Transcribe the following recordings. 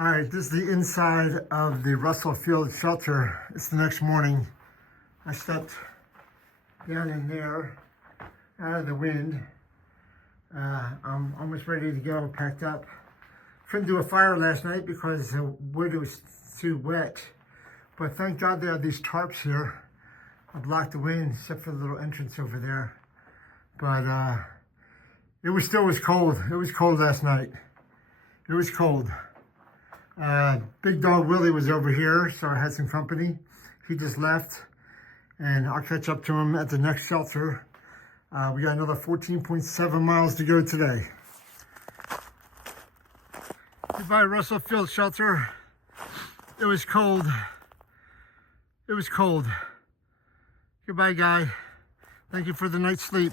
All right, this is the inside of the Russell Field shelter. It's the next morning. I stepped down in there out of the wind. I'm almost ready to go, packed up. Couldn't do a fire last night because the wood was too wet. But thank God they have these tarps here. I blocked the wind except for the little entrance over there. But it still was cold. It was cold last night. It was cold. Big Dog Willie was over here, so I had some company. He just left, and I'll catch up to him at the next shelter. We got another 14.7 miles to go today. Goodbye, Russell Field shelter. It was cold. It was cold. Goodbye, guy. Thank you for the night's sleep.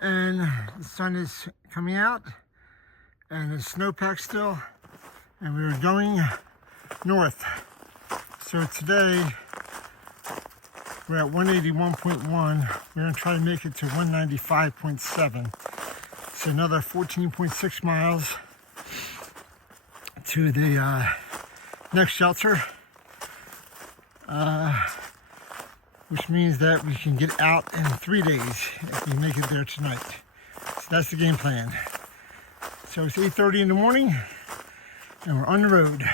And the sun is coming out, and it's snowpack still. And we were going north. So today we're at 181.1. We're gonna try to make it to 195.7. It's another 14.6 miles to the next shelter, which means that we can get out in 3 days if we make it there tonight. So that's the game plan. So it's 8:30 in the morning, and we're on the road.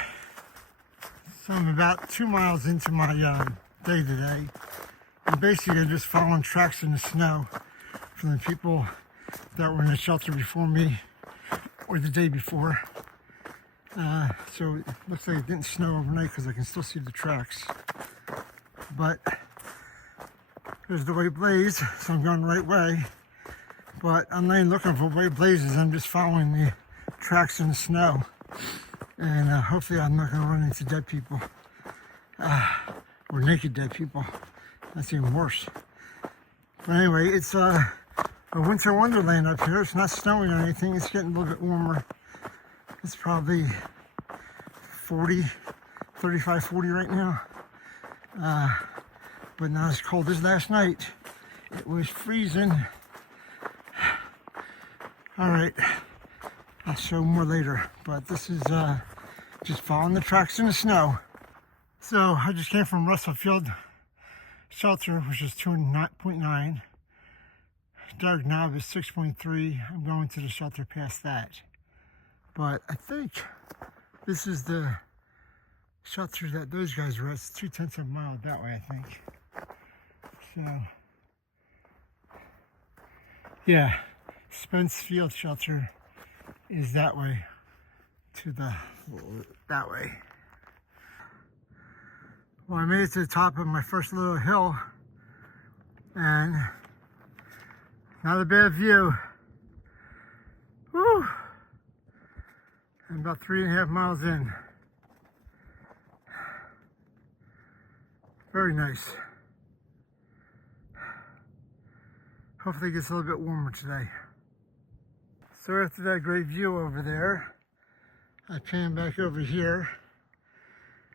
So I'm about 2 miles into my day today. And basically I'm just following tracks in the snow from the people that were in the shelter before me or the day before. So it looks like it didn't snow overnight because I can still see the tracks. But there's the way Blaze, so I'm going the right way. But I'm not even looking for way blazes, I'm just following the tracks in the snow. And hopefully I'm not going to run into dead people. Or naked dead people. That's even worse. But anyway, it's a winter wonderland up here. It's not snowing or anything. It's getting a little bit warmer. It's probably 35, 40 right now. But not as cold as last night. It was freezing. All right. I'll show more later, but this is just following the tracks in the snow. So I just came from Russell Field shelter, which is 2.9. Dark Knob is 6.3. I'm going to the shelter past that. But I think this is the shelter that those guys were at. It's 0.2 of a mile that way, I think. So, yeah, Spence Field shelter is that way to that way. Well, I made it to the top of my first little hill, and not a bad view. Woo! I'm about 3.5 miles in. Very nice. Hopefully it gets a little bit warmer today. So after that great view over there, I pan back over here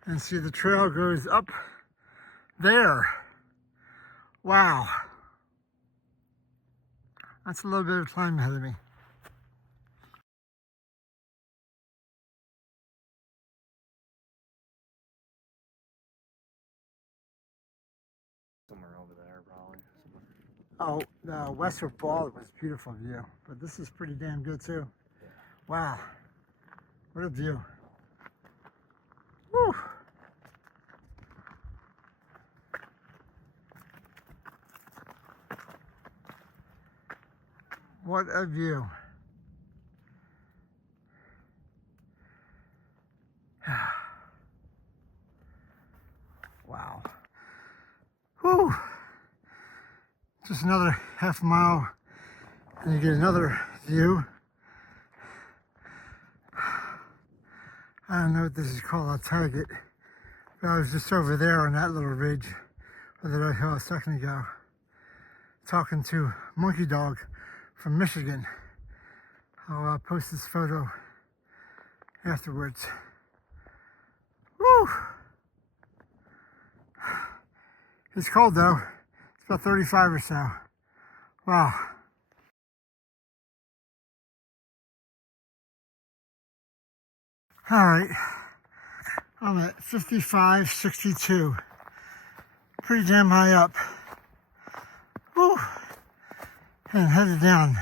and see the trail goes up there. Wow. That's a little bit of climb ahead of me. Somewhere over there, probably. Oh, the Silers Bald was a beautiful view, but this is pretty damn good too. Yeah. Wow, what a view. Woo. What a view. Wow. Whew. Just another half mile and you get another view. I don't know what this is called, I'll tag it. But I was just over there on that little ridge of the hill a second ago, talking to Monkey Dog from Michigan. I'll post this photo afterwards. Woo! It's cold though. It's about 35 or so. Wow. All right, I'm at 5562. Pretty damn high up. Woo. And headed down.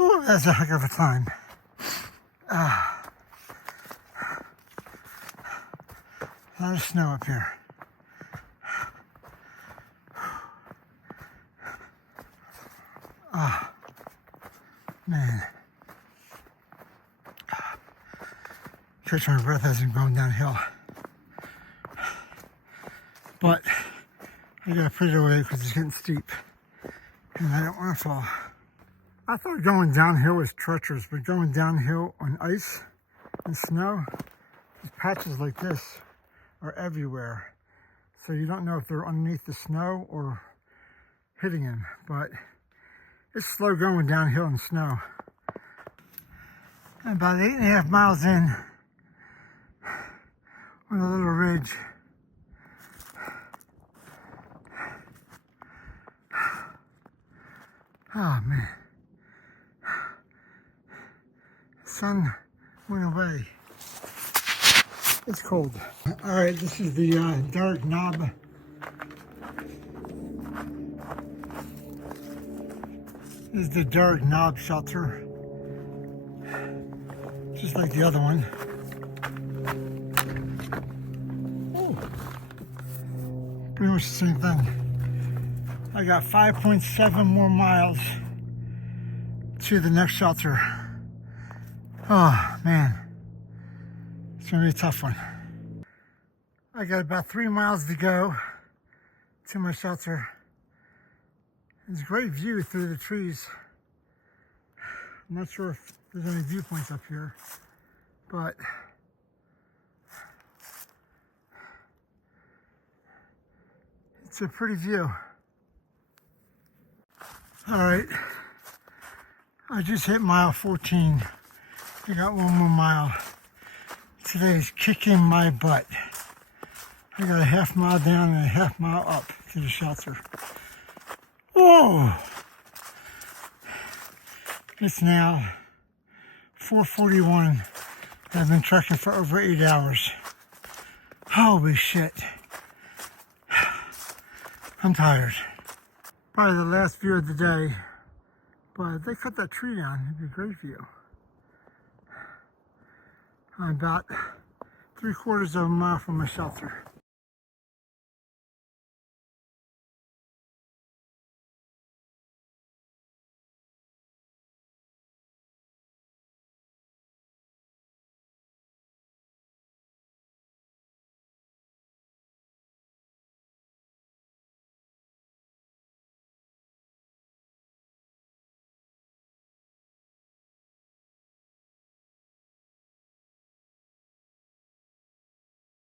Ooh, that's a heck of a climb. A lot of snow up here. Ah, man. Catch my breath as I'm going downhill. But I gotta put it away because it's getting steep. And I don't want to fall. I thought going downhill was treacherous, but going downhill on ice and snow, these patches like this are everywhere. So you don't know if they're underneath the snow or hitting him, but it's slow going downhill in snow. And about 8.5 miles in on a little ridge. Oh man. Sun went away. It's cold. All right, this is the dark knob. This is the dark knob shelter. Just like the other one. Oh. Pretty much the same thing. I got 5.7 more miles to the next shelter. Oh man, it's gonna be a tough one. I got about 3 miles to go to my shelter. There's a great view through the trees. I'm not sure if there's any viewpoints up here, but it's a pretty view. All right, I just hit mile 14. I got 1 more mile. Today's kicking my butt. I got a half mile down and a half mile up to the shelter. Whoa! It's now 4:41. I've been trekking for over 8 hours. Holy shit. I'm tired. Probably the last view of the day, but if they cut that tree down, it'd be a great view. I'm about 3/4 of a mile from my shelter.